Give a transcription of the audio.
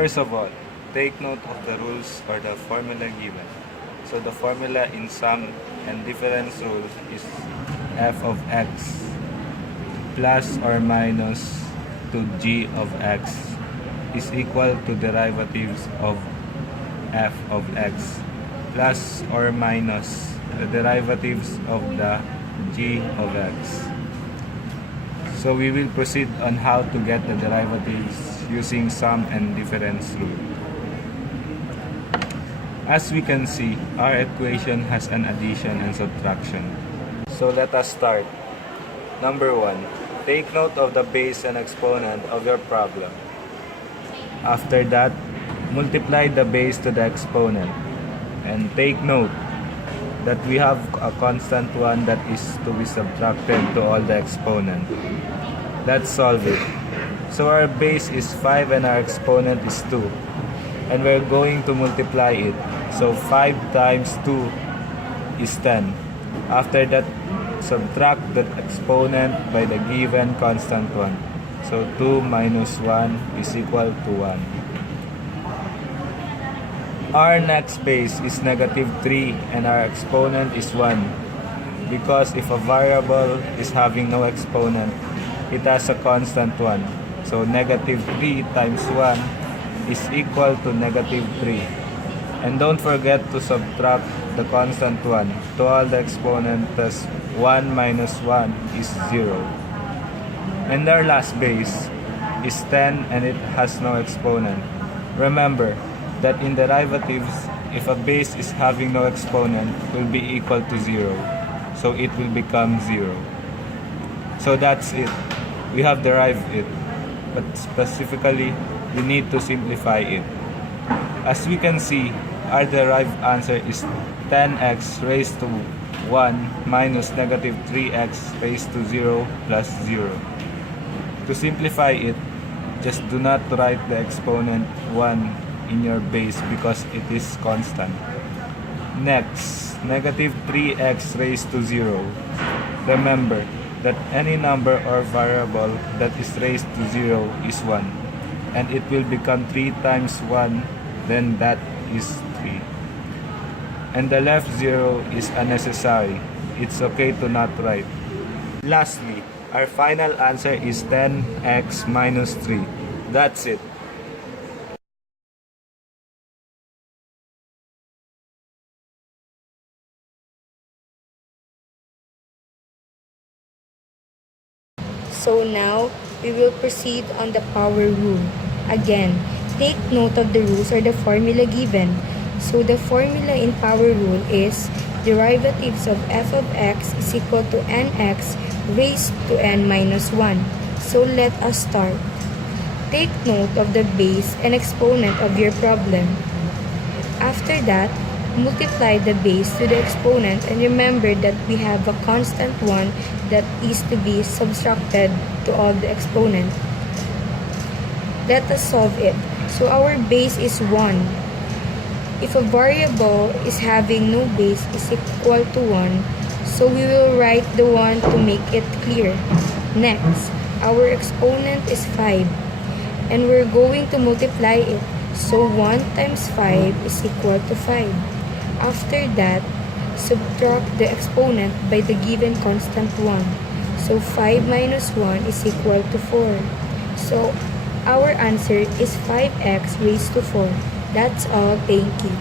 First of all, take note of the rules or the formula given. So the formula in sum and difference rule is f of x plus or minus to g of x is equal to derivatives of f of x plus or minus the derivatives of the g of x. So we will proceed on how to get the derivatives using sum and difference rule. As we can see, our equation has an addition and subtraction. So let us start. Number 1. Take note of the base and exponent of your problem. After that, multiply the base to the exponent. And take note that we have a constant one that is to be subtracted to all the exponent. Let's solve it. So our base is 5 and our exponent is 2. And we're going to multiply it. So 5 times 2 is 10. After that, subtract the exponent by the given constant one. So 2 minus 1 is equal to 1. Our next base is negative 3 and our exponent is 1. Because if a variable is having no exponent, it has a constant 1. So negative 3 times 1 is equal to negative 3. And don't forget to subtract the constant 1 to all the exponent, thus 1 minus 1 is 0. And our last base is 10 and it has no exponent. Remember that in derivatives, if a base is having no exponent, will be equal to 0. So it will become 0. So that's it. We have derived it. But specifically, we need to simplify it. As we can see, our derived answer is 10x raised to 1 minus negative 3x raised to 0 plus 0. To simplify it, just do not write the exponent 1 in your base because it is constant. Next, negative 3x raised to 0. Remember that any number or variable that is raised to 0 is 1. And it will become 3 times 1, then that is 3. And the left 0 is unnecessary. It's okay to not write. Lastly, our final answer is 10x minus 3. That's it. So now, we will proceed on the power rule. Again, take note of the rules or the formula given. So the formula in power rule is derivatives of f of x is equal to nx raised to n minus 1. So let us start. Take note of the base and exponent of your problem. After that, multiply the base to the exponent and remember that we have a constant one that is to be subtracted to all the exponent. Let us solve it. So our base is 1. If a variable is having no base is equal to 1, so we will write the 1 to make it clear. Next, our exponent is 5 and we're going to multiply it. So 1 times 5 is equal to 5. After that, subtract the exponent by the given constant 1. So 5 minus 1 is equal to 4. So our answer is 5x raised to 4. That's all. Thank you.